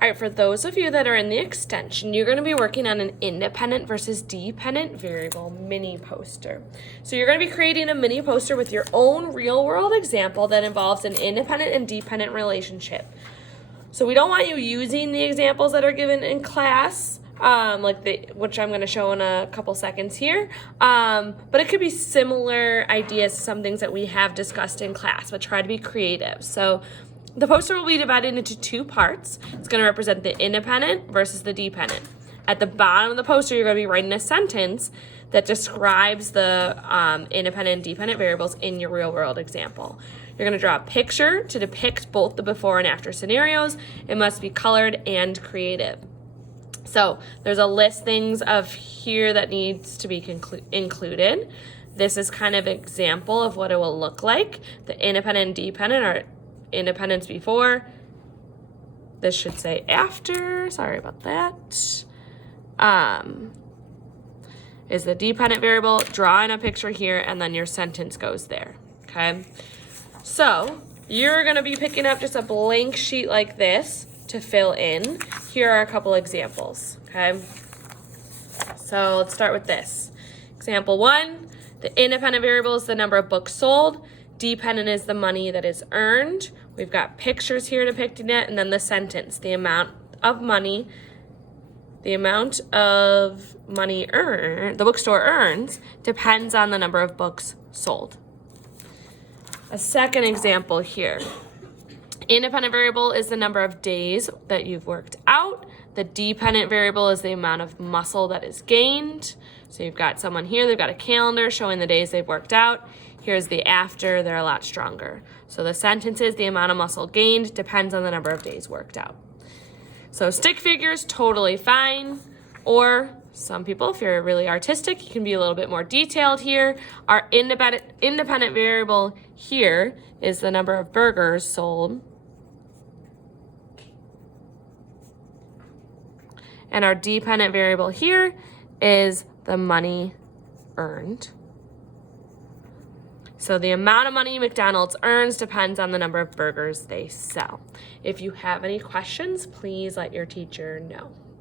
All right, for those of you that are in the extension, you're going to be working on an independent versus dependent variable mini poster. So you're going to be creating a mini poster with your own real world example that involves an independent and dependent relationship. So we don't want you using the examples that are given in class, which I'm going to show in a couple seconds here. But it could be similar ideas to some things that we have discussed in class, but try to be creative. So the poster will be divided into two parts. It's going to represent the independent versus the dependent. At the bottom of the poster, you're going to be writing a sentence that describes the independent and dependent variables in your real world example. You're going to draw a picture to depict both the before and after scenarios. It must be colored and creative. So there's a list things of here that needs to be included. This is kind of an example of what it will look like. The independent and dependent are independence before. This should say after. Sorry about that. Is the dependent variable. Draw in a picture here, and then your sentence goes there. Okay. So you're going to be picking up just a blank sheet like this to fill in. Here are a couple examples. Okay. So let's start with this. Example 1, the independent variable is the number of books sold. Dependent is the money that is earned. We've got pictures here depicting it, and then the sentence, the amount of money earned, the bookstore earns, depends on the number of books sold. A second example here. Independent variable is the number of days that you've worked out. The dependent variable is the amount of muscle that is gained. So you've got someone here, they've got a calendar showing the days they've worked out. Here's the after, they're a lot stronger. So the sentence is the amount of muscle gained depends on the number of days worked out. So stick figures, totally fine. Or some people, if you're really artistic, you can be a little bit more detailed here. Our independent variable here is the number of burgers sold. And our dependent variable here is the money earned. So the amount of money McDonald's earns depends on the number of burgers they sell. If you have any questions, please let your teacher know.